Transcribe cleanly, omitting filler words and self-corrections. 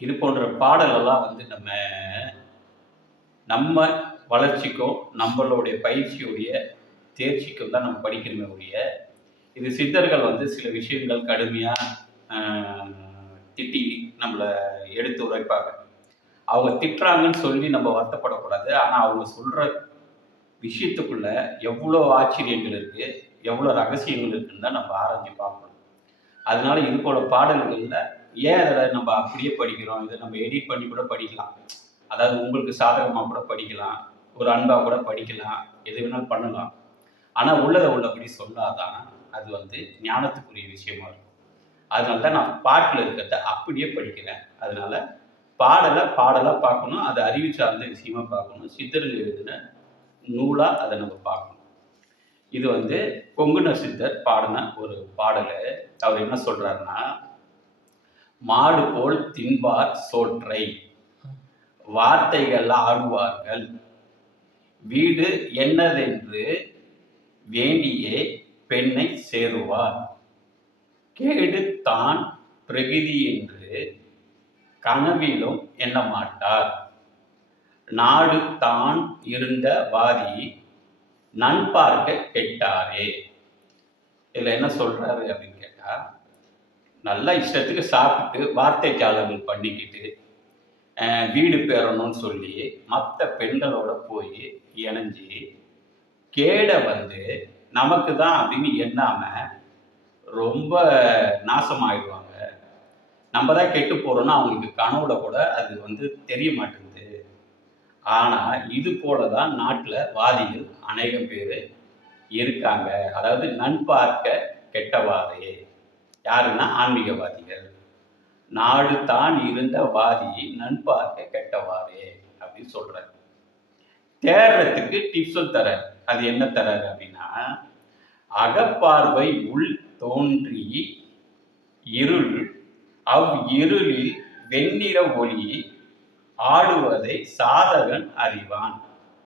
இது போன்ற பாடலெல்லாம் நம்ம நம்ம வளர்ச்சிக்கும், நம்மளுடைய பயிற்சியுடைய தேர்ச்சிக்கும் தான் நம்ம படிக்கணுமே ஒழிய, இது சித்தர்கள் சில விஷயங்கள் கடுமையா அ திட்டி நம்மள எடுத்து உரைப்பாங்க. அவங்க திட்டுறாங்கன்னு சொல்லி நம்ம வருத்தப்படக்கூடாது. ஆனா, அவங்க சொல்ற விஷயத்துக்குள்ள எவ்வளோ ஆச்சரியங்கள் இருக்கு, எவ்வளோ ரகசியங்கள் இருக்குன்னு தான் நம்ம ஆராய்ஞ்சு பார்க்கணும். அதனால இது போல பாடல்கள்ல ஏன் அத நம்ம அப்படியே படிக்கிறோம்? இத நம்ம எடிட் பண்ணி கூட படிக்கலாம். அதாவது உங்களுக்கு சாதகமா கூட படிக்கலாம். ஒரு அன்பா கூட படிக்கலாம். எது வேணாலும் பண்ணலாம். ஆனா உள்ளத உள்ளபடி சொன்னா தான் அது ஞானத்துக்குரிய விஷயமா இருக்கும். அதனால தான் நான் பாட்டுல இருக்கிறத அப்படியே படிக்கிறேன். அதனால பாடல பாடலா பார்க்கணும். அது அறிவு சார்ந்த விஷயமா பார்க்கணும். சித்தர்கள் எழுதின நூலா அத நம்ம பார்க்கணும். இது கொங்குண சித்தர் பாடின ஒரு பாடலு. அவர் என்ன சொல்றாருன்னா, மாடு போல் தின்பார் சோற்றை, வார்த்தைகள் ஆடுவார்கள், வீடு என்னதென்று வேண்டியே பெண்ணை சேருவார், கேடு தான் பிரகிதி என்று கனவிலும் எண்ணமாட்டார், நாடு தான் இருந்த வாரி நண்பார்க்க கெட்டாரே. இதுல என்ன சொல்றாரு அப்படின்னு கேட்டா, நல்லா இஷ்டத்துக்கு சாப்பிட்டு வார்த்தை ஜாலங்கள் பண்ணிக்கிட்டு வீடு பெறணும்னு சொல்லி மற்ற பெண்களோட போய் இணைஞ்சி கேட நமக்கு தான் அப்படின்னு எண்ணாம ரொம்ப நாசமாயிடுவாங்க. நம்ம தான் கெட்டு போறோம்னா அவங்களுக்கு கனவுல கூட அது தெரிய மாட்டேங்குது. ஆனா இது போலதான் நாட்டுல வாதிகள் அநேகம் பேரு இருக்காங்க. அதாவது நண்பார்க்க கெட்டவாறே. யாருன்னா ஆன்மீகவாதிகள். நாடு தான் இருந்த வாதி நண்பார்க்க கெட்டவாறே அப்படின்னு சொல்றாரு. தேடுறதுக்கு டிப்ஸும் தரார். அது என்ன தராரு அப்படின்னா, அகப்பார்வை உள் தோன்றி இருள், அவ் இருளில் வெண்ணிற ஒளி ஆடுவதை சாதகன் அறிவான்.